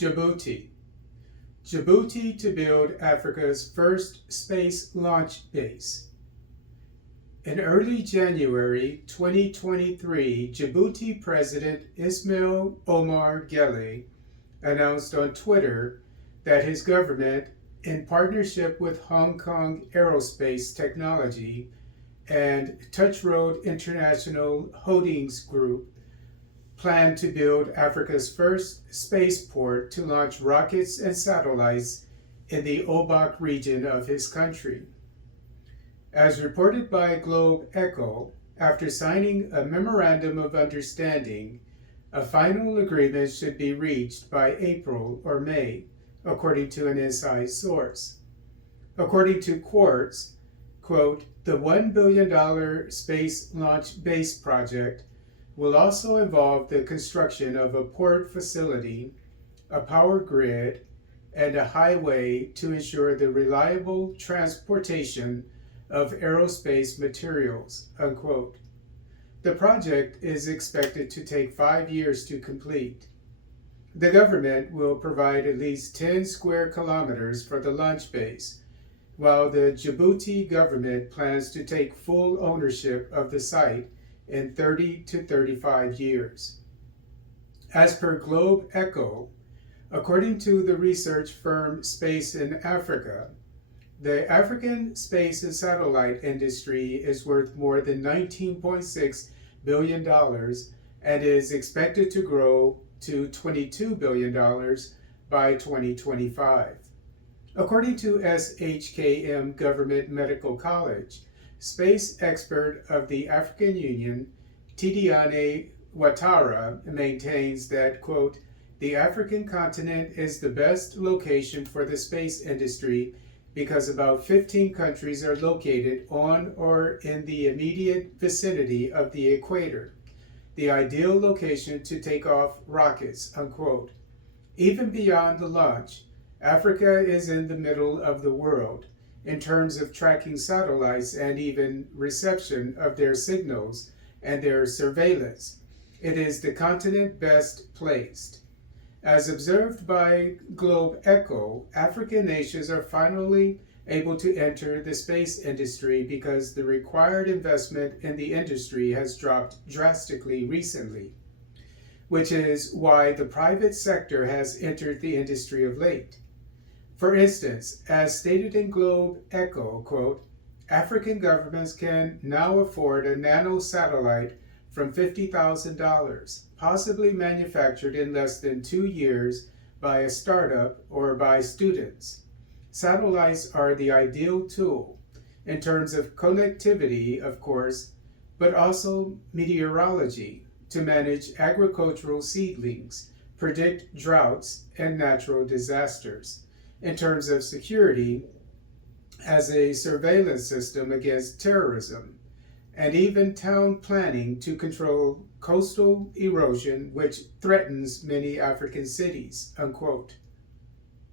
Djibouti. Djibouti to build Africa's first space launch base. In early January 2023, Djibouti President Ismail Omar Guelleh announced on Twitter that his government, in partnership with Hong Kong Aerospace Technology and Touchroad International Holdings Group, planned to build Africa's first spaceport to launch rockets and satellites in the Obak region of his country. As reported by Globe Echo, after signing a memorandum of understanding, a final agreement should be reached by April or May, according to an inside source. According to Quartz, quote, the $1 billion space launch base project will also involve the construction of a port facility, a power grid, and a highway to ensure the reliable transportation of aerospace materials, unquote. The project is expected to take 5 years to complete. The government will provide at least 10 square kilometers for the launch base, while the Djibouti government plans to take full ownership of the site in 30 to 35 years. As per Globe Echo, according to the research firm Space in Africa, the African space and satellite industry is worth more than $19.6 billion and is expected to grow to $22 billion by 2025. According to SHKM Government Medical College, space expert of the African Union, Tidiane Ouattara, maintains that, quote, the African continent is the best location for the space industry because about 15 countries are located on or in the immediate vicinity of the equator, the ideal location to take off rockets, unquote. Even beyond the launch, Africa is in the middle of the world in terms of tracking satellites and even reception of their signals and their surveillance. It is the continent best placed. As observed by Globe Echo, African nations are finally able to enter the space industry because the required investment in the industry has dropped drastically recently, which is why the private sector has entered the industry of late. For instance, as stated in Globe Echo, quote, African governments can now afford a nano satellite from $50,000, possibly manufactured in less than 2 years by a startup or by students. Satellites are the ideal tool in terms of connectivity, of course, but also meteorology to manage agricultural seedlings, predict droughts and natural disasters. In terms of security, as a surveillance system against terrorism, and even town planning to control coastal erosion, which threatens many African cities, unquote.